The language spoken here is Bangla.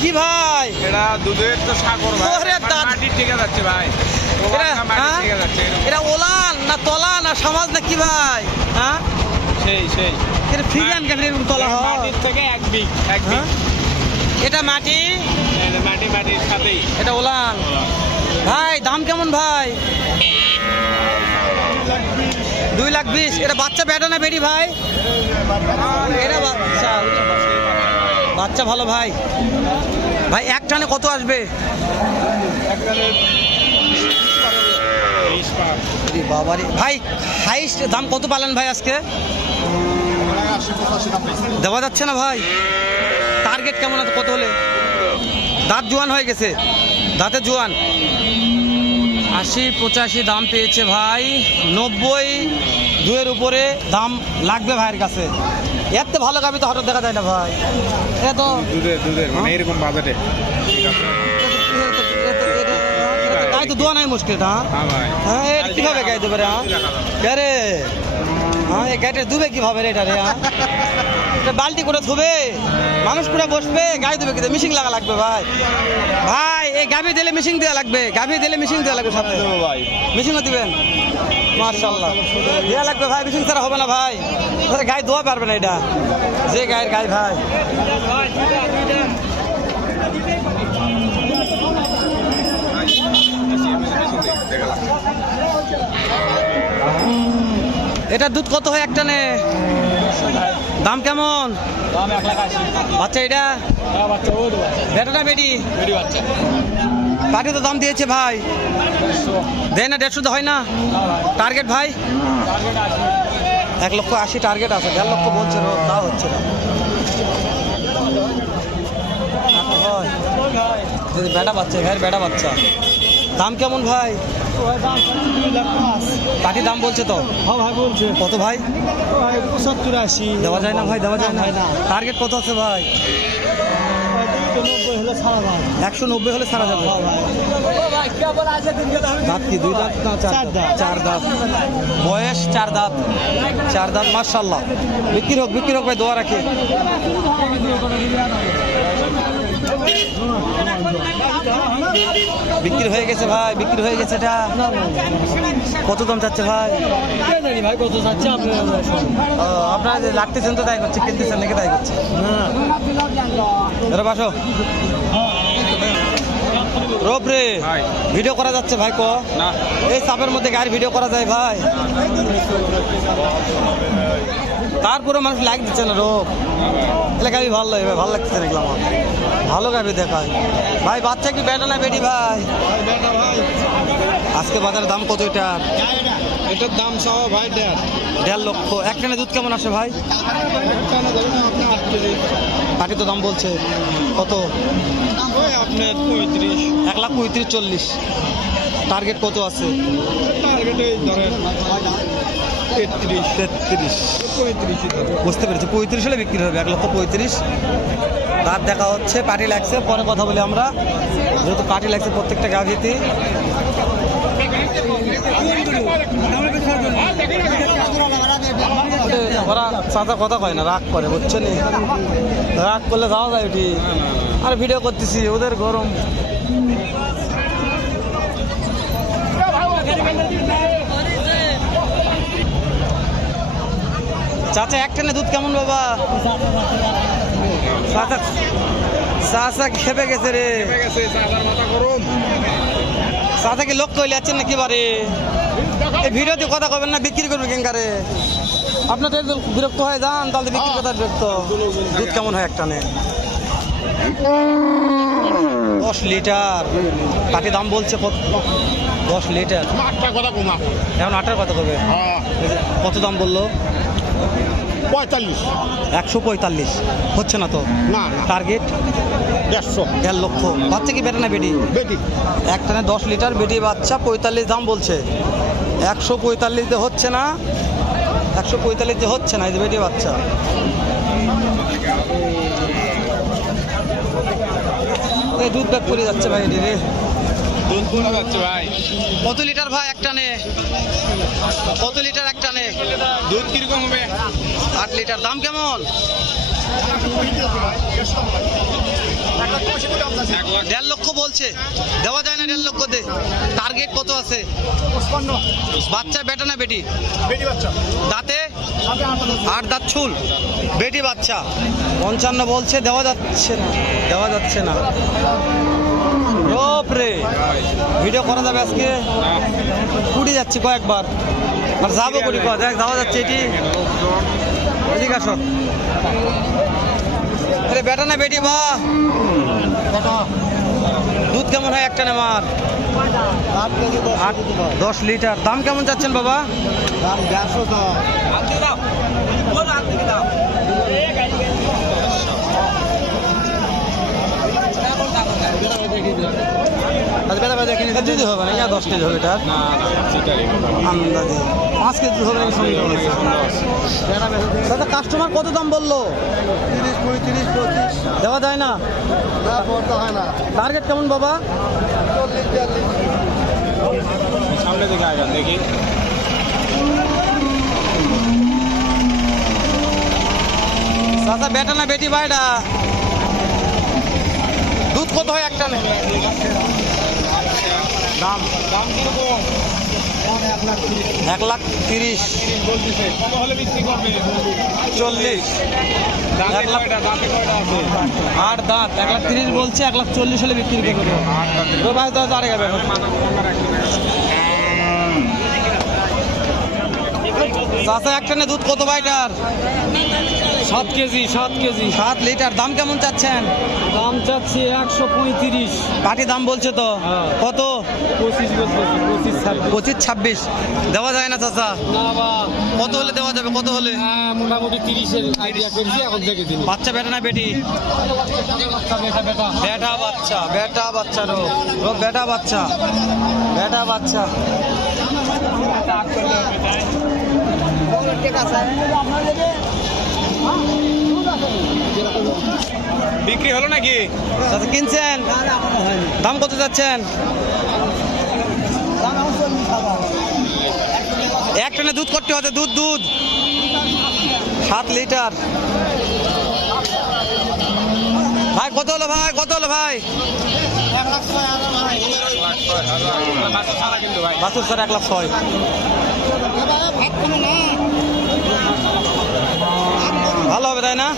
কি ভাই? এটা দুধের তো সাগর ভাই। ওরে দাঁত। মাটি ঠিক যাচ্ছে ভাই। মাটি ঠিক যাচ্ছে। এটা ওলান না তলা না সমাজ না কি ভাই? হ্যাঁ সেই এটা ফ্রিজিয়ান গাভীর এরকম তলা হয়? মাটির থেকে এক বিঘ। এটা মাটি, মাটির সাথেই এটা ওলান। ভাই দাম কেমন ভাই? 2,20,000। এটা বাচ্চা বেটা না বেটি ভাই? এটা বাচ্চা ভালো ভাই। ভাই এক টানে কত আসবে? বাবারে ভাই, হাইস্ট দাম কত পালেন ভাই আজকে? দেওয়া যাচ্ছে না ভাই। টার্গেট কেমন আছে, কত হলে? দাঁত জোয়ান হয়ে গেছে, দাঁতে জোয়ান। 80-85 দাম পেয়েছে ভাই। 90-2 উপরে দাম লাগবে ভাইয়ের কাছে। এর তো ভালো গাবি তো হঠাৎ দেখা যায় না ভাই। এ তো দুধের মানে এরকম বাজেটে গায়ে তো দোয়া নাই মুশকিল। হ্যাঁ এটা কিভাবে গায়ে দেবে রে? হ্যাঁ রে, হ্যাঁ এই গাড়িটা ধুবে কিভাবে রে? এটা রে বালতি করে ধুবে, মানুষ করে বসবে, গাড়ি দেবে কিন্তু মিশিং লাগা লাগবে ভাই। ভাই এই গাভি দিলে মিশিং দেওয়া লাগবে, গাভি দিলে মিশিং দেওয়া লাগবে সাথে ভাই। মিশিংও দিবেন? মাশাআল্লাহ দেওয়া লাগবে ভাই, মিশিং ছাড়া হবে না ভাই। গায়ে ধোয়া পারবে না এটা, যে গায়ের গায়ে ভাই। এটা দুধ কত হয় একটানে? দাম কেমন? বাচ্চা এটা বেটা না বেটি? পাটি তো দাম দিয়েছে ভাই, দেয় না? 150 হয় না? টার্গেট ভাই 1,80,000 টার্গেট আছে, 1.5 লক্ষ বলছে, তা হচ্ছে না। বেটা বাচ্চা ভাই, বেটা বাচ্চা। দাম কেমন ভাই? পাটি দাম বলছে তো? হ্যাঁ ভাই বলছে। কত ভাই? 75-80 দেওয়া যায় না ভাই, দেওয়া যায় না। টার্গেট কত আছে ভাই? 90 হলে ছাড়া যায়। 190 হলে ছাড়া যাবে। দাঁত কি 2 দাঁত না 4 দাঁত? 4 দাঁত বয়স, 4 দাঁত। 4 দাঁত মাশাআল্লাহ। বিক্রি হোক ভাই, দোয়া রাখি। বিক্রি হয়ে গেছে ভাই, বিক্রি হয়ে গেছে। এটা কত দাম চাচ্ছে ভাই? ভাই কত চাচ্ছে আপনারা যে লাগতেছেন তো তাই করছে, কিনতেছেন নাকি তাই করছে? বাসো রোপ রে, ভিডিও করা যাচ্ছে ভাই? না এই চাপের মধ্যে গাড়ি ভিডিও করা যায় ভাই? তারপরে মানুষ লাইক দিচ্ছে না রোপ। এলে গাড়ি ভালো লাগে ভাই, ভালো লাগছে দেখলাম আমার। ভালো গাড়ি দেখায় ভাই। বাচ্চা কি বেটা না বেটি ভাই? আজকে বাজারের দাম কত এটার? এটার দাম চাও ভাই 1.5 লক্ষ। একটানে দুধ কেমন আসে ভাই? পাটি তো দাম বলছে কত? আপনার 35। 1,35,40। টার্গেট কত আছে? টার্গেট এই ধরেন 33। 35 বুঝতে পেরেছি, 35 হলে বিক্রি হবে। 1,35,000। দাঁত দেখা হচ্ছে, পাটি লাগছে, পরে কথা বলি আমরা। যেহেতু পাটি লাগছে প্রত্যেকটা গাভীতে। ওরা চাচা কথা কয় না, রাগ করে, বুঝছো নি? রাগ করলে যাওয়া যায় ওটি। আর ভিডিও করতেছি, ওদের গরম। চাচা একটানে দুধ কেমন বাবা? চাচা খেপে গেছে রে। চাচা কি লোক কইলে যাচ্ছেন নাকি বারে? এই ভিডিওতে কথা কবেন না, বিক্রি করবে কেঙ্কারে? আপনার তো বিরক্ত হয়ে যান, তাহলে বিক্রি কথা বিরক্ত। দুধ কেমন হয় একটানে? 10 লিটার। পাটি দাম বলছে 10 লিটার। এখন 8টার কথা কবে? কত দাম বললো? 45। 145 হচ্ছে না তো? না টার্গেট 1.5 লক্ষ। বাচ্চা কি বেটা না বেটি? বেটি। একটানে 10 লিটার বেটি বাচ্চা, 45 দাম বলছে। 145 হচ্ছে না, 145 হচ্ছে না। এই যে বেটি বাচ্চা। এই দুধ ব্যাগ করে যাচ্ছে ভাই রে। দুধ পড়ে যাচ্ছে ভাই। কত লিটার ভাই একটানে? কত লিটার একটানে? দুধ কিরকম হবে? 8 লিটার। দাম কেমন? 1.5 লক্ষ বলছে, দেওয়া যায় না 1.5 লক্ষ দে। টার্গেট কত আছে? বাচ্চা বেটা না বেটি? দাঁতে 8 দাঁত ছুল, বেটি বাচ্চা। 55 বলছে, দেওয়া যাচ্ছে না, দেওয়া যাচ্ছে না। রে ভিডিও করা যাবে আজকে? কুড়ি যাচ্ছি কয়েকবার, আর যাবো কুড়ি কয়, দেখ যাওয়া যাচ্ছে এটি। এদিকে আসো। আরে বেটা না বেটি বা? দুধ কেমন হয় একটা নেমার? 10 লিটার। দাম কেমন যাচ্ছেন বাবা? আচ্ছা বেটা দেখেন, এটা দিতে হবে না, 10 কেজি হবে এটা আন্দাজে, 5 কেজি হবে নাকি সঙ্গে বলেছে। দাদা কাস্টমার কত দাম বললো? 30, 35, 25। দেওয়া যায় না? হয় না। টার্গেট কেমন বাবা? 40, 40। সামনে দিকে আগান দেখি। দাদা বেটা না বেটি ভাইটা? দুধ কত হয় একটা নেই? দাম দাম কিরকম? 1,30,000। বলতেছে কত হলে বিক্রি করবে? 40। দাঁতে 1 লাখ। কয়টা? দাঁতে কয়টা আছে? 8 দাঁত, 1,30,000 বলছে, 1,40,000 হলে বিক্রি করবে। তো ভাই তো আরে যাবে। চাচা একটা নে দুধ কত ভাইটার? 7 কেজি 7 কেজি 7 লিটার। দাম কেমন চাচ্ছেন? দাম চাচ্ছি 135। পাটি দাম বলছে তো হ্যাঁ। কত? 25 বলছি, 25 25-26 দেওয়া যায় না চাচা? না বা কত হলে দেওয়া যাবে? কত হলে? হ্যাঁ, মোটামুটি 30-এর আইডিয়া করছি, এখন দেখে দিন। বাচ্চা বেটা না বেটি? বেটা বেটা বেটা বাচ্চা, বেটা বাচ্চা রো বেটা বাচ্চা, বেটা বাচ্চা। বিক্রি হলো নাকি? চাচা কিনছেন? দাম কত যাচ্ছেন? এক টনে দুধ করতে হচ্ছে, দুধ দুধ 7 লিটার। ভাই কত হলো ভাই? কত হলো ভাই? কিন্তু ভাই বাছুর স্যার 1,06,000। ভালো হবে তাই না?